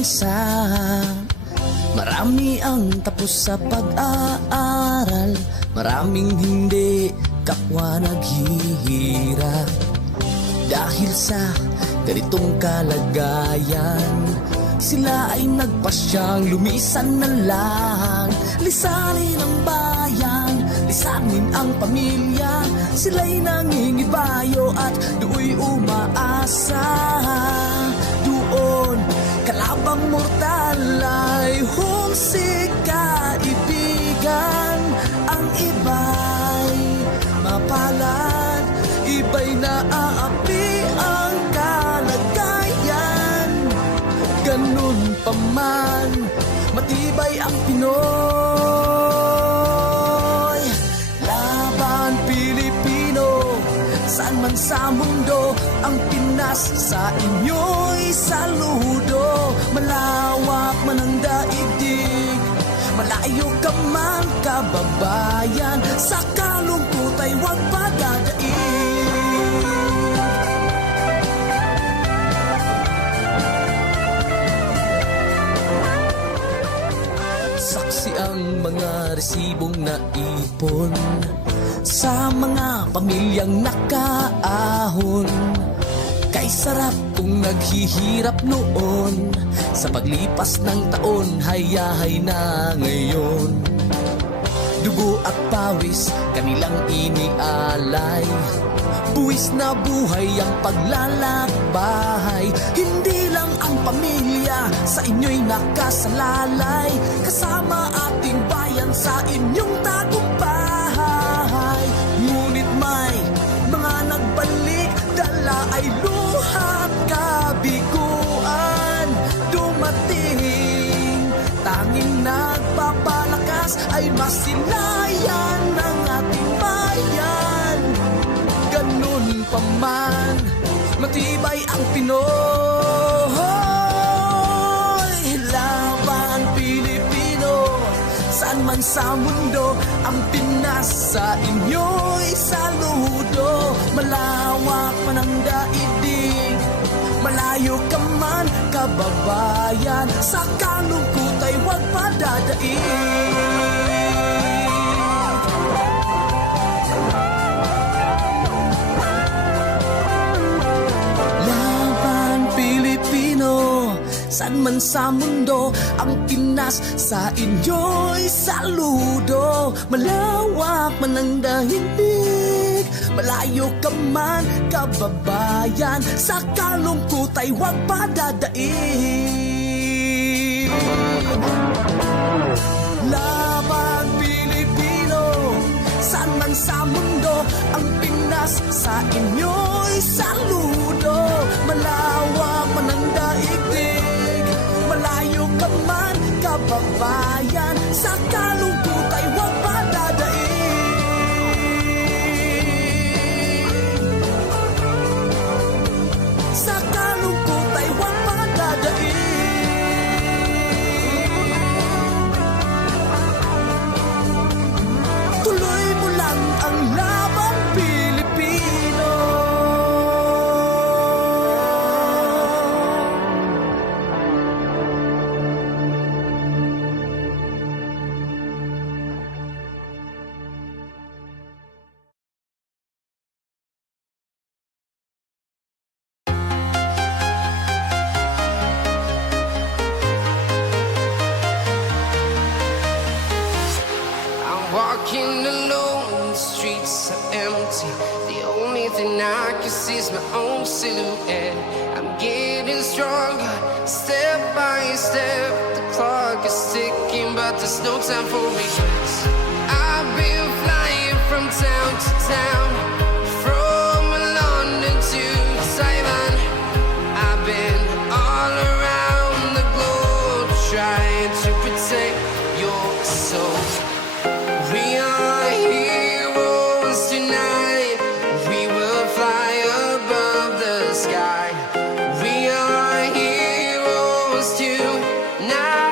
bansa. Marami ang tapos sa pag-aaral. Maraming hindi kapwa naghihirap Dahil sa ganitong kalagayan Sila ay nagpasyang lumisan na lang. Lisanin ang bayan, lisanin ang pamilya. Sila'y nangingibayo at do'y umaasa kalabang mortal ay humsik kaibigan Ang iba'y mapalad, iba'y naaapi ang kalagayan. Ganun pa man, matibay ang Pinoy. Laban Pilipino, saan man sa mundo Ang Pinas sa inyo'y saludo. Malawak man ang daigdig Malayo ka man kababayan. Sa kalungkot ay huwag padadaig Saksi ang mga resibong naipon Sa mga pamilyang nakaahon. Kay sarap kung naghihirap noon Sa paglipas ng taon hayahay na ngayon. Dugo at pawis kanilang inialay. Buwis na buhay ang paglalakbay. Hindi lang ang pamilya sa inyo'y nakasalalay Kasama ating bayan sa inyong tagumpay. Ngunit may mga nagbalik Dala ay luhat kabiguan. Dumating Tanging nagpapalakas ay masilayan ng ating bayan. Ganun pa man, matibay ang Pinoy man sa mundo Ang Pinas sa inyo'y saludo. Malawak man ang daigdig Malayo ka man, kababayan. Sa kalungkot ay huwag padadaig sa mundo Ang Pinas sa inyo'y saludo. Malawak man ang dahilig Malayo ka man kababayan. Sa kalungkot ay huwag padadaig Laban Pilipino Saan man sa mundo Ang Pinas sa inyo'y saludo. Malawak man ang daigdig kababayan. Sa kalungkot thing I can see my own silhouette. I'm getting stronger, step by step. The clock is ticking, but there's no time for me. Now